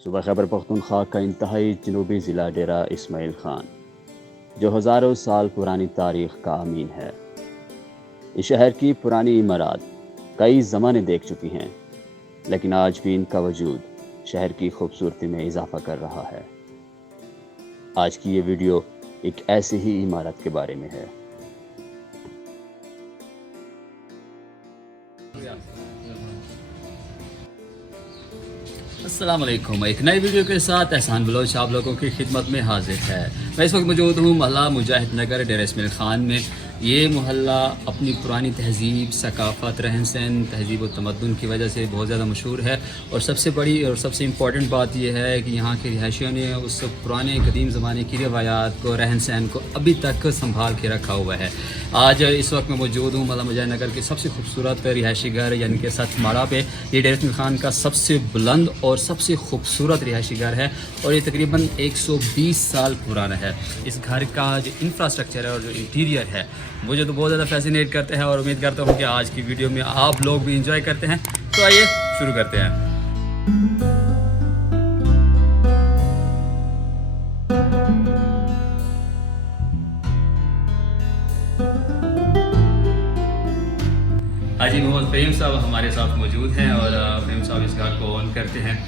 सुबह खैबर पख्तूनख्वा का इंतहाई जनूबी ज़िला डेरा इस्माइल खान, जो हज़ारों साल पुरानी तारीख़ का अमीन है। इस शहर की पुरानी इमारत कई ज़माने देख चुकी हैं, लेकिन आज भी इनका वजूद शहर की खूबसूरती में इजाफ़ा कर रहा है। आज की ये वीडियो एक ऐसी ही इमारत के बारे में है। अस्सलाम वालेकुम। एक नई वीडियो के साथ एहसान बलोच आप लोगों की खिदमत में हाजिर है। मैं इस वक्त मौजूद हूँ मोहल्ला मुजाहिद नगर डेरा इस्माइल खान में। ये मोहल्ला अपनी पुरानी तहज़ीब, सकाफ़त, रहन सहन, तहज़ीब और तमद्दुन की वजह से बहुत ज़्यादा मशहूर है। और सबसे बड़ी और सबसे इम्पॉर्टेंट बात यह है कि यहाँ के रिहायशियों ने उस पुराने कदीम ज़माने की रवायात को, रहन सहन को अभी तक संभाल के रखा हुआ है। आज इस वक्त मैं मौजूद हूँ मोहल्ला मुजाहिद नगर के सबसे खूबसूरत रिहायशी घर यानी कि सतमाड़ा पे। ये डेरा इस्माइल खान का सबसे बुलंद और सबसे खूबसूरत रिहायशी घर है और ये तकरीबन 120 साल पुराना है। इस घर का जो इंफ्रास्ट्रक्चर है और जो इंटीरियर है मुझे तो बहुत ज़्यादा फैसिनेट करते हैं और उम्मीद करता हूँ कि आज की वीडियो में आप लोग भी इंजॉय करते हैं। तो आइए शुरू करते हैं। हाजी मोहम्मद फ़हीम साहब हमारे साथ मौजूद हैं और फ़हीम साहब इस घर को ऑन करते हैं।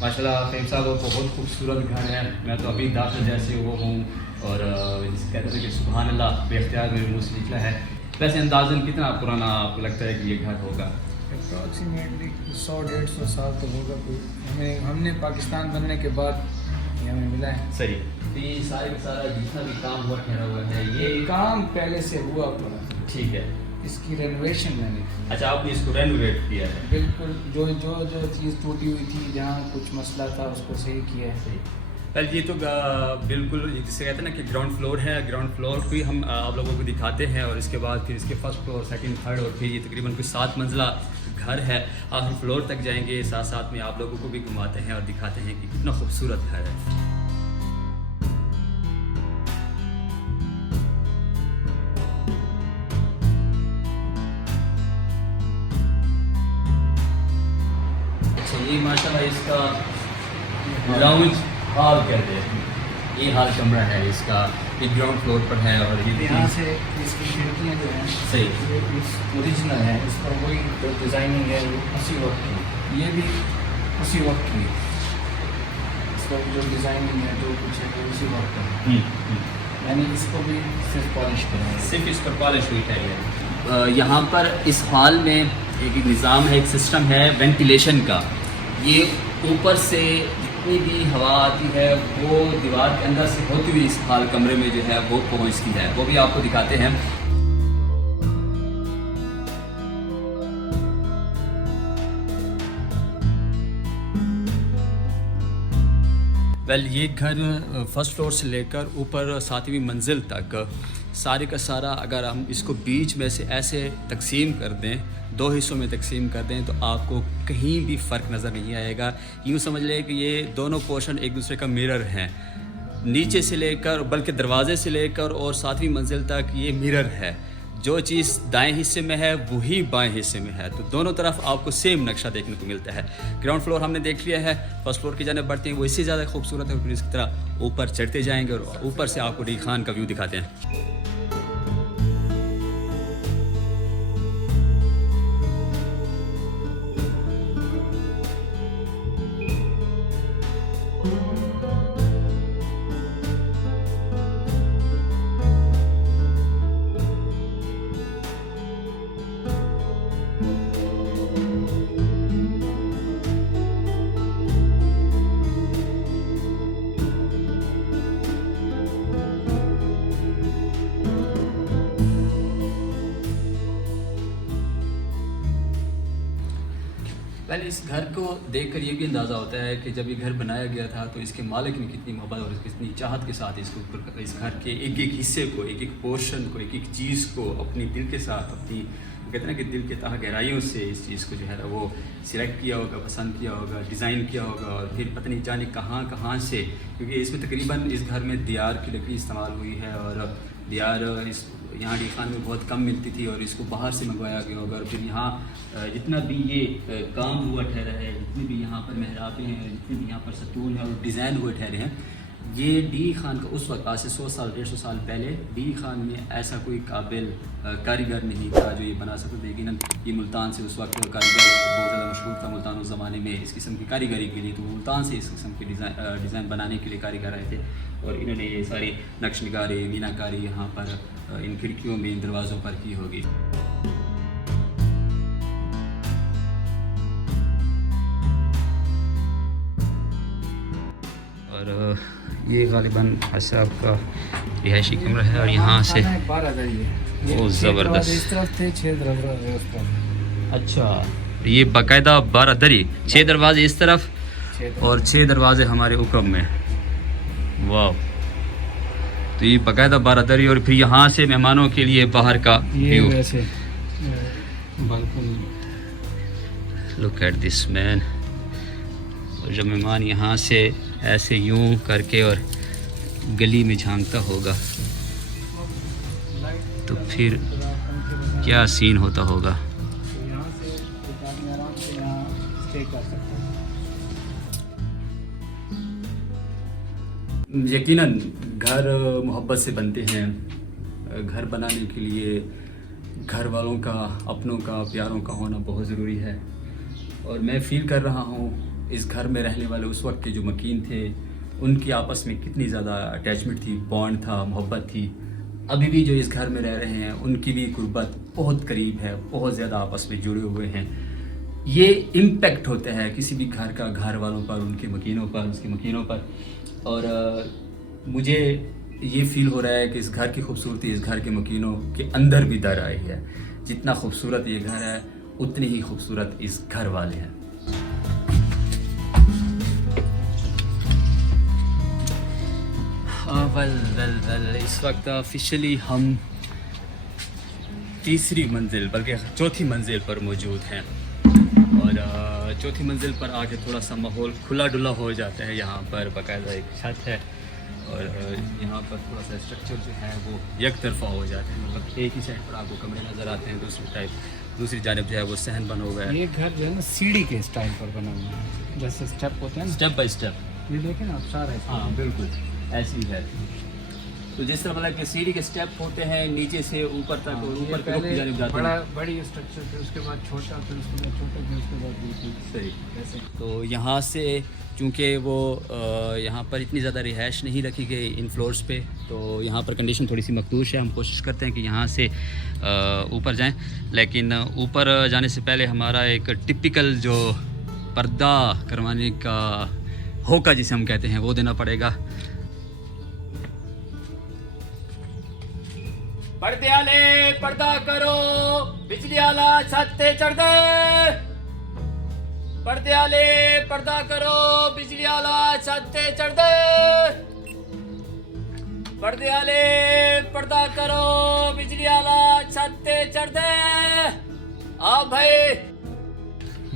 माशाल्लाह फ़हीम साहब बहुत खूबसूरत घर है। मैं तो अभी दाखिल जैसे वो हूँ और जिसे कहते हैं कि सुभान अल्लाह बेख्तियार मेरे मुँह से निकला है। वैसे अंदाज़न कितना पुराना आपको लगता है कि ये घर होगा? अप्रॉक्सीमेटली 100-150 साल तो होगा कोई। हमने पाकिस्तान बनने के बाद ये हमें मिला है। सही। तो ये सारे का सारा जितना भी काम हुआ ठहरा हुआ है ये काम पहले से हुआ पड़ा, ठीक है। इसकी रेनोवेशन मैंने की। अच्छा, आपने इसको रेनोवेट किया है? बिल्कुल, जो चीज़ टूटी हुई थी, जहाँ कुछ मसला था उसको सही किया है। सही। कल ये तो बिल्कुल जिसे कहते हैं ना कि ग्राउंड फ्लोर है। ग्राउंड फ्लोर भी हम आप लोगों को दिखाते हैं और इसके बाद फिर इसके फर्स्ट फ्लोर, सेकंड, थर्ड और फिर ये तकरीबन कुछ 7 मंजिला घर है। आखिर फ्लोर तक जाएंगे, साथ साथ में आप लोगों को भी घुमाते हैं और दिखाते हैं कि कितना खूबसूरत घर है। अच्छा, ये माशाल्लाह इसका लाउंज हॉल कहते हैं। ये हॉल कमरा है इसका, ये ग्राउंड फ्लोर पर है और ये यहाँ से इसकी खिड़कियाँ जो हैं सही ये ओरिजिनल है। इस पर वही जो डिज़ाइनिंग है वो उसी वक्त की, ये भी उसी वक्त की। इस पर जो डिज़ाइनिंग है जो कुछ है वो उसी वक्त का है। यानी इसको भी सिर्फ पॉलिश कराएंगे, सिर्फ इस पर पॉलिश हुई है। यहाँ पर इस हॉल में एक निज़ाम है, एक सिस्टम है वेंटिलेशन का। ये ऊपर से जितनी भी हवा आती है वो दीवार के अंदर से होती हुई इस हॉल कमरे में जो है वो पहुँचती है, वो भी आपको दिखाते हैं। वेल ये घर फर्स्ट फ्लोर से लेकर ऊपर 7वीं मंजिल तक सारे का सारा अगर हम इसको बीच में से ऐसे तकसीम कर दें, 2 हिस्सों में तकसीम कर दें तो आपको कहीं भी फ़र्क नज़र नहीं आएगा। यूँ समझ लें कि ये दोनों पोर्शन एक दूसरे का मिरर हैं। नीचे से लेकर बल्कि दरवाजे से लेकर और 7वीं मंजिल तक ये मिरर है। जो चीज़ दाएं हिस्से में है वही बाएं हिस्से में है, तो दोनों तरफ आपको सेम नक्शा देखने को मिलता है। ग्राउंड फ्लोर हमने देख लिया है। फर्स्ट फ्लोर की जाने बढ़ते हैं, वो इससे ज़्यादा खूबसूरत है। फिर इसकी तरह ऊपर चढ़ते जाएंगे और ऊपर से आपको डी खान का व्यू दिखाते हैं। पहले इस घर को देखकर ये भी अंदाज़ा होता है कि जब ये घर बनाया गया था तो इसके मालिक ने कितनी मोहब्बत और कितनी चाहत के साथ इसके ऊपर इस घर के एक एक हिस्से को, एक एक पोर्शन को, एक एक चीज़ को अपनी दिल के साथ, अपनी कहते हैं ना कि दिल के तह गहराइयों से इस चीज़ को जो है वो सिलेक्ट किया होगा, पसंद किया होगा, डिज़ाइन किया होगा और फिर पता नहीं जाने कहाँ से, क्योंकि इसमें तकरीबन इस घर में दियार की लकड़ी इस्तेमाल हुई है और दियार इस यहाँ डी खान में बहुत कम मिलती थी और इसको बाहर से मंगवाया गया होगा। और फिर यहाँ जितना भी ये काम हुआ ठहरा है, जितनी भी यहाँ पर महराबें हैं, जितनी भी यहाँ पर सतून है और डिज़ाइन हुए ठहरे हैं, ये डी खान का उस वक्त आज से 100 साल 150 साल पहले डी खान में ऐसा कोई काबिल कारीगर नहीं था जो ये बना सकता। लेकिन ये मुल्तान से उस वक्त कारीगर बहुत ज़्यादा मशहूर था मुल्तान उस ज़माने में इस किस्म की कारीगरी के लिए। तो मुल्तान से इस किस्म के डिज़ाइन बनाने के लिए कारीगर आए थे और इन्होंने ये सारी नक्श निगारी मीनाकारी यहाँ पर इन खिड़कियों में, इन दरवाज़ों पर की होगी। और ये गालिबन अशराफ का रिहायशी कमरा है और यहाँ से 12 दरिए वो ज़बरदस्त। इस तरफ थे 6 दरवाजे उस तरफ। अच्छा, ये बाकायदा 12 दरी, 6 दरवाजे इस तरफ और 6 दरवाजे हमारे उकब में। वाह, तो ये बाकायदा 12 दरी और फिर यहाँ से मेहमानों के लिए बाहर का ये व्यू। वैसे balcony. Look at this man. और जब मेहमान यहाँ से ऐसे यूं करके और गली में झांकता होगा तो फिर क्या सीन होता होगा। यहाँ से एक आदमी आराम से यहाँ स्टे कर सकता है। यकीनन घर मोहब्बत से बनते हैं। घर बनाने के लिए घर वालों का, अपनों का, प्यारों का होना बहुत ज़रूरी है। और मैं फील कर रहा हूँ इस घर में रहने वाले उस वक्त के जो मकीन थे उनकी आपस में कितनी ज़्यादा अटैचमेंट थी, बॉन्ड था, मोहब्बत थी। अभी भी जो इस घर में रह रहे हैं उनकी भी गुर्बत बहुत करीब है, बहुत ज़्यादा आपस में जुड़े हुए हैं। ये इम्पेक्ट होता है किसी भी घर का घर वालों पर, उनके मकीनों पर, उसके मकीनों पर। और मुझे ये फील हो रहा है कि इस घर की खूबसूरती इस घर के मकीनों के अंदर भी दर आई है। जितना खूबसूरत ये घर है उतने ही खूबसूरत इस घर वाले हैं। वेल इस वक्त ऑफिशियली हम तीसरी मंजिल बल्कि चौथी मंजिल पर मौजूद हैं। और चौथी मंजिल पर आके थोड़ा सा माहौल खुला डुला हो जाता है। यहाँ पर बाकायदा एक छत है और यहाँ पर थोड़ा सा स्ट्रक्चर जो है वो एक तरफा हो जाता है। मतलब एक ही साइड पर आपको कमरे नज़र आते हैं, दूसरी जानब जो है वो सहन बना हुआ है। ये घर जो है ना सीढ़ी के स्टाइल पर बना हुआ है, जैसे स्टेप होते हैं ना, स्टेप बाय स्टेप। ये देखें ना आप सारा। हाँ बिल्कुल ऐसी है। तो जिस तरह मतलब कि सीढ़ी के स्टेप होते हैं नीचे से ऊपर तक और ऊपर की पहले जानिब जाते बड़ा हैं। बड़ी स्ट्रक्चर फिर उसके बाद छोटा, फिर उसके बाद छोटा, फिर उसके बाद बिल्कुल सही। ऐसे। तो यहाँ से चूँकि वो यहाँ पर इतनी ज़्यादा रिहाइश नहीं रखी गई इन फ्लोर्स पे, तो यहाँ पर कंडीशन थोड़ी सी मखदूश है। हम कोशिश करते हैं कि यहाँ से ऊपर जाएं, लेकिन ऊपर जाने से पहले हमारा एक टिपिकल जो पर्दा करवाने का होका जिसे हम कहते हैं वो देना पड़ेगा। पर्दे आले पर्दा करो, बिजली आला छत ते चढ़ दे। पर्दे आले पर्दा करो, बिजली आला छत ते चढ़ दे। पर्दे आले पर्दा करो, बिजली आला छत ते चढ़ दे। आ भाई,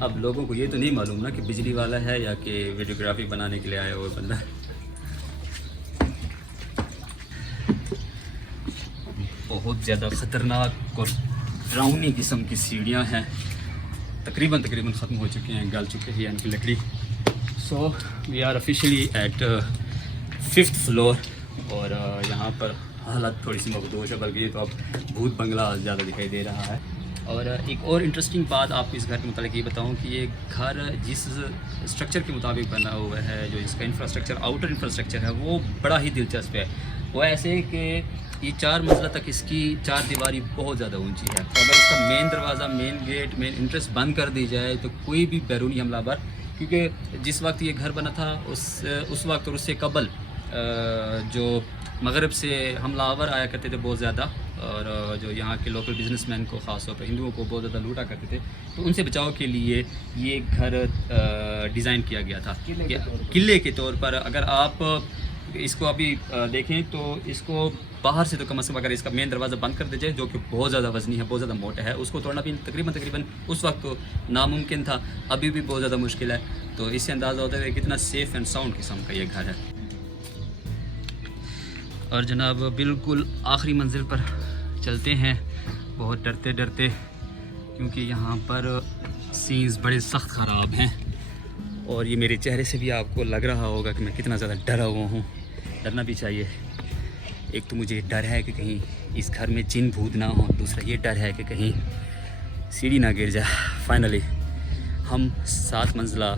अब लोगों को ये तो नहीं मालूम ना कि बिजली वाला है या कि वीडियोग्राफी बनाने के लिए आया हुआ बंदा। बहुत ज़्यादा ख़तरनाक और डरावनी किस्म की सीढ़ियाँ हैं। तकरीबन ख़त्म हो चुकी हैं, गल चुके हैं इनकी लकड़ी। So we are officially at 5th floor और यहाँ पर हालत थोड़ी सी मखदूश है, बल्कि ये तो अब भूत बंगला ज़्यादा दिखाई दे रहा है। और एक और इंटरेस्टिंग बात आपको इस घर के मुताबिक ये बताऊँ कि ये घर जिस स्ट्रक्चर के मुताबिक बना हुआ है, जो इसका इंफ्रास्ट्रक्चर, आउटर इंफ्रास्ट्रक्चर है, वो बड़ा ही दिलचस्प है। वो ऐसे कि ये 4 मंजिला तक इसकी 4 दीवारी बहुत ज़्यादा ऊंची है। तो अगर इसका मेन दरवाज़ा, मेन गेट, मेन इंट्रेंस बंद कर दी जाए तो कोई भी बैरूनी हमलावर, क्योंकि जिस वक्त ये घर बना था उस वक्त और उससे कबल जो मगरब से हमलावर आया करते थे बहुत ज़्यादा, और जो यहाँ के लोकल बिजनेसमैन को, ख़ास तौर पर हिंदुओं को बहुत ज़्यादा लूटा करते थे, तो उनसे बचाव के लिए ये घर डिज़ाइन किया गया था किले के तौर पर। अगर आप इसको अभी देखें तो इसको बाहर से तो कम से कम अगर इसका मेन दरवाज़ा बंद कर दीजिए, जो कि बहुत ज़्यादा वजनी है, बहुत ज़्यादा मोटा है, उसको तोड़ना भी तकरीबन उस वक्त तो नामुमकिन था, अभी भी बहुत ज़्यादा मुश्किल है। तो इससे अंदाज़ा होता है कि कितना सेफ़ एंड साउंड किस्म का ये घर है। और जनाब बिल्कुल आखिरी मंजिल पर चलते हैं बहुत डरते डरते, क्योंकि यहाँ पर सीन्स बड़े सख्त ख़राब हैं और ये मेरे चेहरे से भी आपको लग रहा होगा कि मैं कितना ज़्यादा डरा हुआ हूँ। डरना भी चाहिए। एक तो मुझे डर है कि कहीं इस घर में जिन भूत ना हो, दूसरा ये डर है कि कहीं सीढ़ी ना गिर जाए। फाइनली हम 7 मंजिला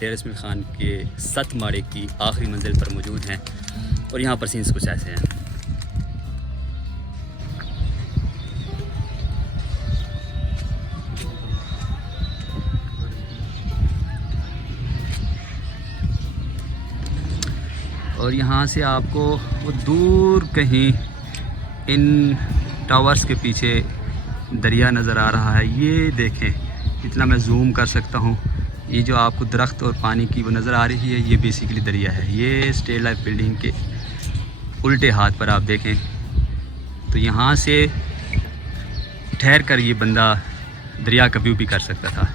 टेरेस मिल खान के 7 माड़े की आखिरी मंजिल पर मौजूद हैं और यहाँ पर सीन्स कुछ ऐसे हैं। और यहाँ से आपको वो दूर कहीं इन टावर्स के पीछे दरिया नज़र आ रहा है। ये देखें, इतना मैं जूम कर सकता हूँ। ये जो आपको दरख्त और पानी की वो नज़र आ रही है, ये बेसिकली दरिया है। ये स्टेट लाइफ बिल्डिंग के उल्टे हाथ पर आप देखें तो यहाँ से ठहर कर ये बंदा दरिया का व्यू भी कर सकता था।